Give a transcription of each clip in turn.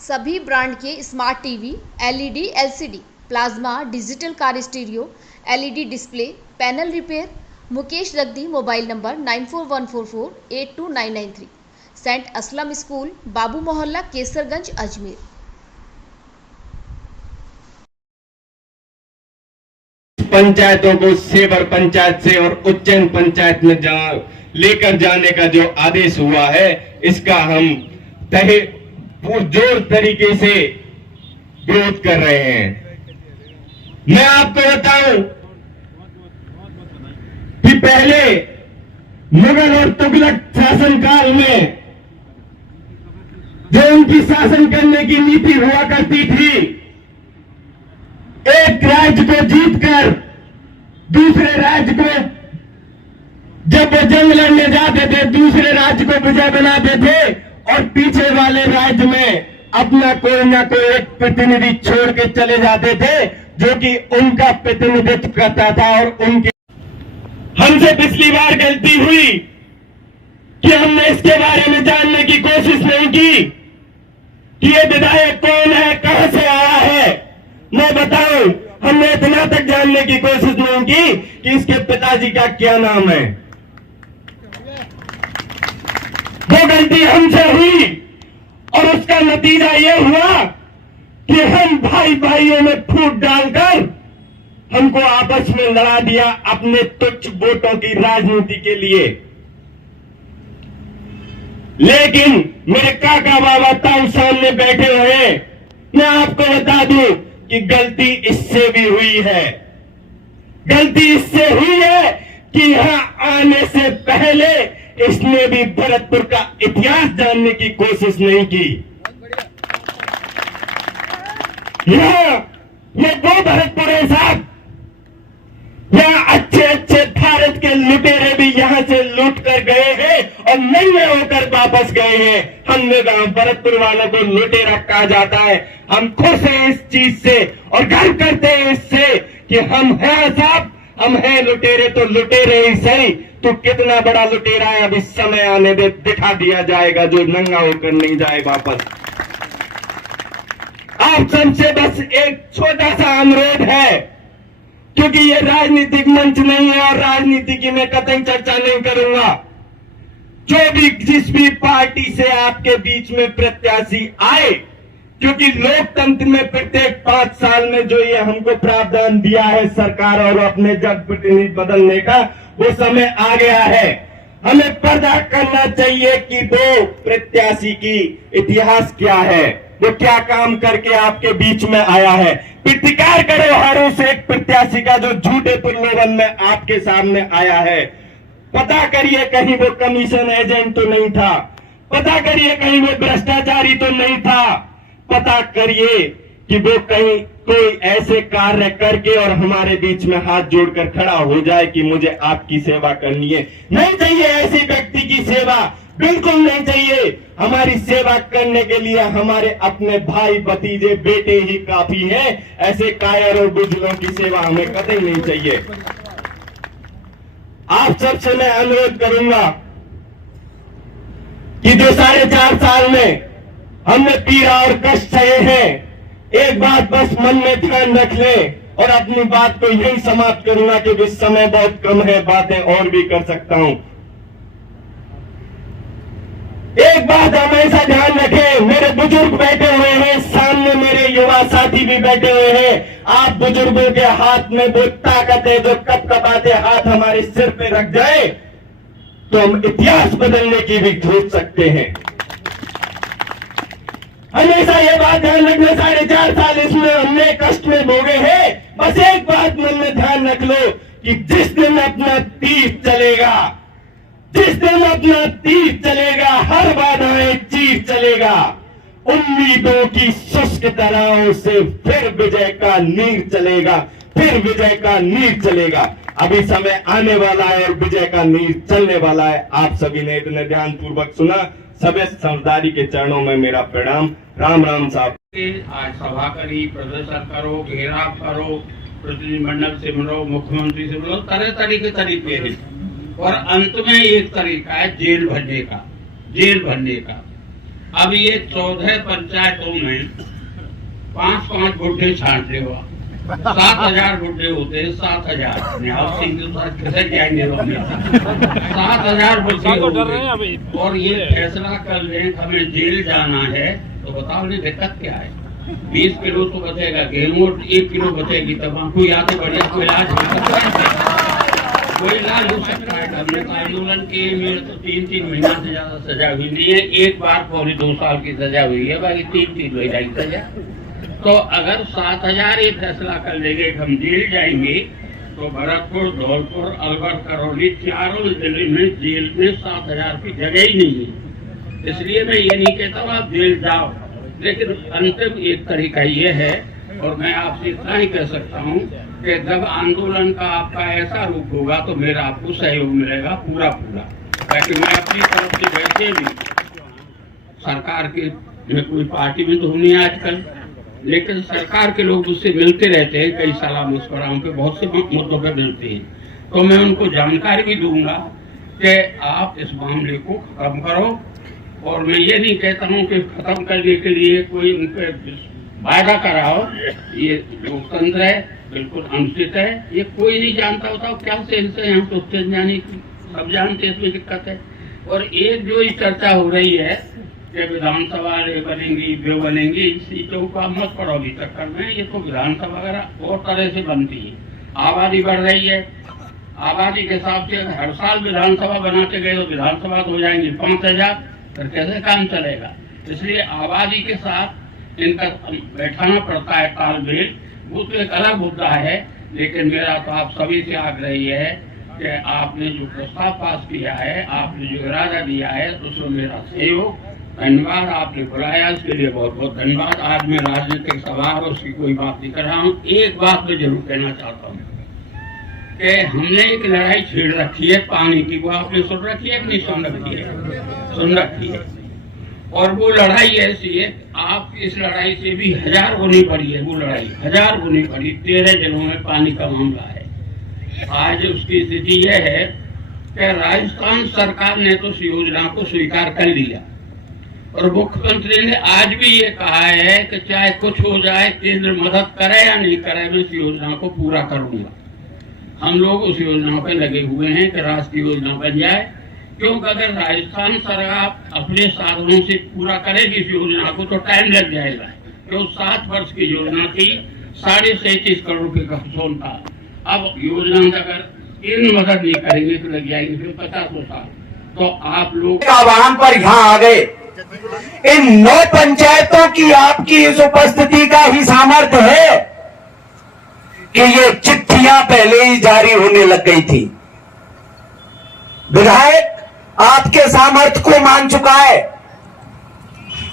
सभी ब्रांड के smart TV, LED, LCD, plasma, digital car stereo, LED display, panel repair. Mukesh Dagdi, mobile number 9414482993, saint Aslam school, Babu Mohalla, Kesarganj, Ajmer. पंचायतों को saver panchayat से और उज्जैन पंचायत में लेकर जाने का जो आदेश हुआ है, इसका हम पुरजोर तरीके से विरोध कर रहे हैं। मैं आपको बताऊं कि पहले मुगल और तुगलक शासनकाल में जो उनकी शासन करने की नीति हुआ करती थी, एक राज्य को जीतकर दूसरे राज्य को, जब वो जंग लड़ने जाते थे, दूसरे राज्य को विजय बनाते थे और पीछे वाले राज्य में अपना कोई ना कोई एक प्रतिनिधि छोड़ के चले जाते थे, जो कि उनका प्रतिनिधित्व करता था। और उनके हमसे पिछली बार गलती हुई कि हमने इसके बारे में जानने की कोशिश नहीं की कि ये विधायक कौन है, कहां से आया है। मैं बताऊं, हमने इतना तक जानने की कोशिश नहीं की कि इसके पिताजी का क्या नाम है। वो गलती हमसे हुई और उसका नतीजा ये हुआ कि हम भाई भाइयों में फूट डालकर हमको आपस में लड़ा दिया अपने तुच्छ वोटों की राजनीति के लिए। लेकिन मेरे काका बाबा ताऊ सामने बैठे हुए हैं, मैं आपको बता दूं कि गलती इससे भी हुई है। गलती इससे हुई है कि यहां आने से पहले इसने भी भरतपुर का इतिहास जानने की कोशिश नहीं की। ये वो भरतपुर है साहब, यहाँ अच्छे अच्छे भारत के लुटेरे भी यहाँ से लूट कर गए हैं और नंगे होकर वापस गए हैं। हमने भरतपुर वालों को लुटेरा कहा जाता है। हम खुश हैं इस चीज से और गर्व करते हैं इससे कि हम हैं साहब, हम हैं लुटेरे। तो लुटेरे ही सही, तो कितना बड़ा लुटेरा है अभी समय आने दे, दिखा दिया जाएगा, जो नंगा होकर नहीं जाए वापस। आप सबसे बस एक छोटा सा अनुरोध है, क्योंकि ये राजनीतिक मंच नहीं है और राजनीति की मैं कतई चर्चा नहीं करूंगा। जो भी जिस भी पार्टी से आपके बीच में प्रत्याशी आए, क्योंकि लोकतंत्र में प्रत्येक 5 साल में जो ये हमको प्रावधान दिया है सरकार और अपने जनप्रतिनिधि बदलने का, वो समय आ गया है। हमें पर्दा करना चाहिए कि वो प्रत्याशी की इतिहास क्या है, वो क्या काम करके आपके बीच में आया है। प्रतिकार करो हर उस एक प्रत्याशी का जो झूठे प्रलोभन में आपके सामने आया है। पता करिए कहीं वो कमीशन एजेंट तो नहीं था, पता करिए कहीं वो भ्रष्टाचारी तो नहीं था, पता करिए कि वो कहीं कोई ऐसे कार्य करके और हमारे बीच में हाथ जोड़कर खड़ा हो जाए कि मुझे आपकी सेवा करनी है। नहीं चाहिए ऐसी व्यक्ति की सेवा, बिल्कुल नहीं चाहिए। हमारी सेवा करने के लिए हमारे अपने भाई भतीजे बेटे ही काफी हैं। ऐसे कायर और बुजुर्गों की सेवा हमें कतई नहीं चाहिए। आप सबसे मैं अनुरोध करूंगा कि जो 4.5 साल में हमने पीड़ा और कष्ट सहे हैं, एक बात बस मन में ध्यान रख लें और अपनी बात को यही समाप्त करूंगा कि इस समय बहुत कम है, बातें और भी कर सकता हूं। एक बात हमेशा ध्यान रखें, मेरे बुजुर्ग बैठे हुए हैं सामने, मेरे युवा साथी भी बैठे हुए हैं। आप बुजुर्गों के हाथ में वो ताकत है जो कपकपाते हाथ हमारे सिर पे रख जाए तो हम इतिहास बदलने की भी सोच सकते हैं। हमेशा ये बात ध्यान रखना, 4.5 साल इसमें हमने कष्ट में भोगे हैं। बस एक बात मन में ध्यान रख लो कि जिस दिन अपना तीर चलेगा, जिस दिन अपना तीर चलेगा, हर बाधाएं चीर चलेगा। उम्मीदों की शुष्क तरह से फिर विजय का नीर चलेगा, फिर विजय का नीर चलेगा। अभी समय आने वाला है और विजय का नीर चलने वाला है। आप सभी ने इतने ध्यान पूर्वक सुना, सभी समझदारी के चरणों में मेरा प्रणाम। राम राम साहब। आज सभा करी, प्रदर्शन करो, घेराव करो प्रतिनिधिमंडल से मिलो, मुख्यमंत्री से मिलो, तरह तरह के तरीके हैं। और अंत में एक तरीका है जेल भरने का, जेल भरने का। अब ये 14 पंचायतों में 5-5 गुड्ढे छांट ले हुआ, 7,000 गुड्ढे होते हैं, 7,000 खिसक जाएंगे 7,000 गुड्ढे। और ये फैसला कर लें हमें जेल जाना है तो बताओ नहीं दिक्कत क्या है। 20 किलो तो बचेगा गेहूं, 1 किलो बचेगी तम्बाकू, या तो बढ़िया कोई इलाज हो सकता है। हमने तो आंदोलन किए, मेरे तो 3-3 महीना से ज्यादा सजा हुई नहीं है। एक बार 2 साल की सजा हुई है, बाकी 3-3 महीना की सजा। तो अगर 7,000 ये फैसला कर लेंगे कि हम जेल जाएंगे तो भरतपुर, धौलपुर, अलवर, करौली चारों जिले में जेल में 7,000 की जगह ही नहीं है। इसलिए मैं ये नहीं कहता हूँ आप जेल जाओ, लेकिन अंतिम एक तरीका ये है। और मैं आपसे इतना ही कह सकता हूँ कि जब आंदोलन का आपका ऐसा रूप होगा तो मेरा आपको सहयोग मिलेगा पूरा पूरा। ताकि मैं अपनी तरफ से वैसे भी सरकार के में कोई पार्टी में तो नहीं आजकल, लेकिन सरकार के लोग उससे मिलते रहते हैं, कई सलाह मशवराओं पे बहुत से मुद्दों पे मिलते हैं। तो मैं उनको जानकारी भी दूंगा कि आप इस मामले को खत्म करो। और मैं ये नहीं कहता हूँ कि खत्म करने के लिए कोई उनके वायदा कराओ, ये लोकतंत्र है, बिल्कुल अनुचित है। ये कोई नहीं जानता होता क्या सेंस है यहाँ तो जाने की, सब जानते इसमें दिक्कत है। और एक जो ये चर्चा हो रही है कि विधानसभा बनेंगी, वे बनेंगी, इन सीटों का मत पड़ो अभी चक्कर में। ये तो विधानसभा वगैरह और तरह से बनती है, आबादी बढ़ रही है, आबादी के हिसाब से हर साल विधानसभा बनाते गए तो विधानसभा हो जाएंगी 5,000, फिर कैसे काम चलेगा। इसलिए आबादी के साथ इनका बैठाना पड़ता है तालमेल, वो तो एक अलग मुद्दा है। लेकिन मेरा तो आप सभी से आग्रह है कि आपने जो प्रस्ताव पास किया है, आपने जो इरादा दिया है, उसमें मेरा सहयोग, धन्यवाद। आपने बुलाया इसके लिए बहुत बहुत धन्यवाद। आज मैं राजनीतिक सभा और उसकी कोई बात नहीं कर रहा हूँ। एक बात मैं जरूर कहना चाहता हूँ कि हमने एक लड़ाई छेड़ रखी है पानी की, वो आपने सुन रखी है कि नहीं सुन रखी है? सुन रखी है। और वो लड़ाई ऐसी है, आप इस लड़ाई से भी 1000 गुनी बड़ी है। वो लड़ाई 1000 गुनी बड़ी, 13 जिलों में पानी का मामला है। आज उसकी स्थिति यह है कि राजस्थान सरकार ने तो इस योजना को स्वीकार कर लिया और मुख्यमंत्री ने आज भी ये कहा है कि चाहे कुछ हो जाए, केंद्र मदद करे या नहीं करे, मैं इस योजना को पूरा करूंगा। हम लोग उस योजना पे लगे हुए हैं कि राष्ट्रीय योजना बन जाए, क्योंकि अगर राजस्थान सरकार अपने साधनों से पूरा करेगी इस योजना को तो टाइम लग जाएगा। क्यों 7 वर्ष की योजना थी, 37.5 करोड़ रुपए का खर्च था। अब योजना अगर इन मदद नहीं करेंगे तो लग जाएंगे फिर 50 साल। तो आप लोग आह्वान पर यहाँ आ गए। इन 9 पंचायतों की आपकी इस उपस्थिति का ही सामर्थ्य है कि ये चिट्ठियां पहले ही जारी होने लग गई थी। विधायक आपके सामर्थ्य को मान चुका है,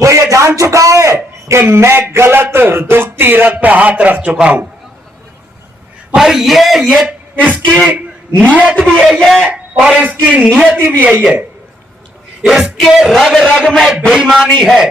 वो ये जान चुका है कि मैं गलत दुखती रग पे हाथ रख चुका हूं। पर ये इसकी नियत भी यही है और इसकी नियति भी यही है। इसके रग रग में बेईमानी है,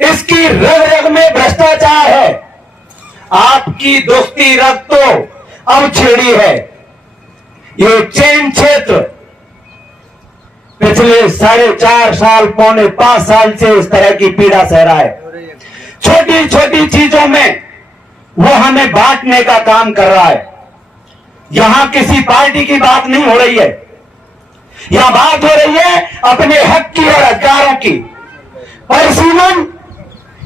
इसकी रग रग में भ्रष्टाचार है। आपकी दुखती रग तो अब छिड़ी है। ये चैन क्षेत्र पिछले 4.5 साल, 4.25 साल से इस तरह की पीड़ा सह रहा है। छोटी छोटी चीजों में वो हमें बांटने का काम कर रहा है। यहां किसी पार्टी की बात नहीं हो रही है, यहां बात हो रही है अपने हक की और अधिकारों की। परिसीमन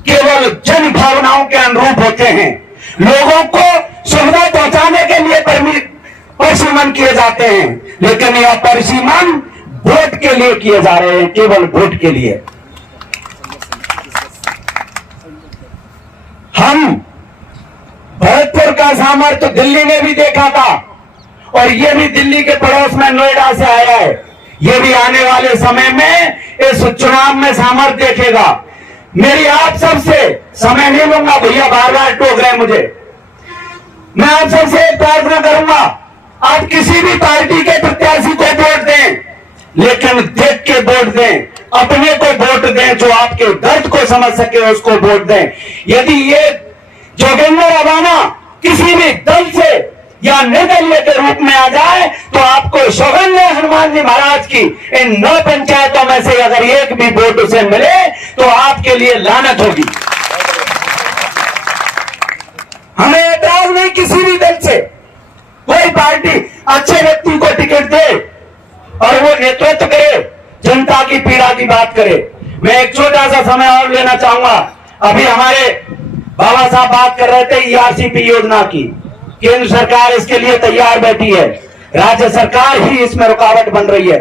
केवल जन भावनाओं के अनुरूप होते हैं। लोगों को सुविधा पहुंचाने के लिए परिसीमन किए जाते हैं, लेकिन यह परिसीमन वोट के लिए किए जा रहे हैं, केवल वोट के लिए। हम भरतपुर का सामर्थ्य दिल्ली ने भी देखा था और यह भी दिल्ली के पड़ोस में नोएडा से आया है। यह भी आने वाले समय में इस चुनाव में सामर्थ्य देखेगा। मेरी आप सबसे समय नहीं लूंगा, भैया बार बार टोक रहे हैं मुझे। मैं आप सबसे एक प्रार्थना करूंगा, आप किसी भी पार्टी के प्रत्याशी को वोट दें, लेकिन देख के वोट दें, अपने को वोट दें, जो आपके दर्द को समझ सके उसको वोट दें। यदि ये जोगेंद्र अबाना किसी भी दल से या निर्दलीय के रूप में आ जाए तो आपको सौगंध है हनुमान जी महाराज की, इन 9 पंचायतों में से अगर एक भी वोट उसे मिले तो आपके लिए लानत होगी। हमें ऐतराज नहीं किसी भी दल से, कोई पार्टी अच्छे व्यक्ति को टिकट दे और वो नेतृत्व करे, जनता की पीड़ा की बात करे। मैं एक छोटा सा समय और लेना चाहूंगा। अभी हमारे बाबा साहब बात कर रहे थे ईआरसीपी योजना की। केंद्र सरकार इसके लिए तैयार बैठी है, राज्य सरकार ही इसमें रुकावट बन रही है।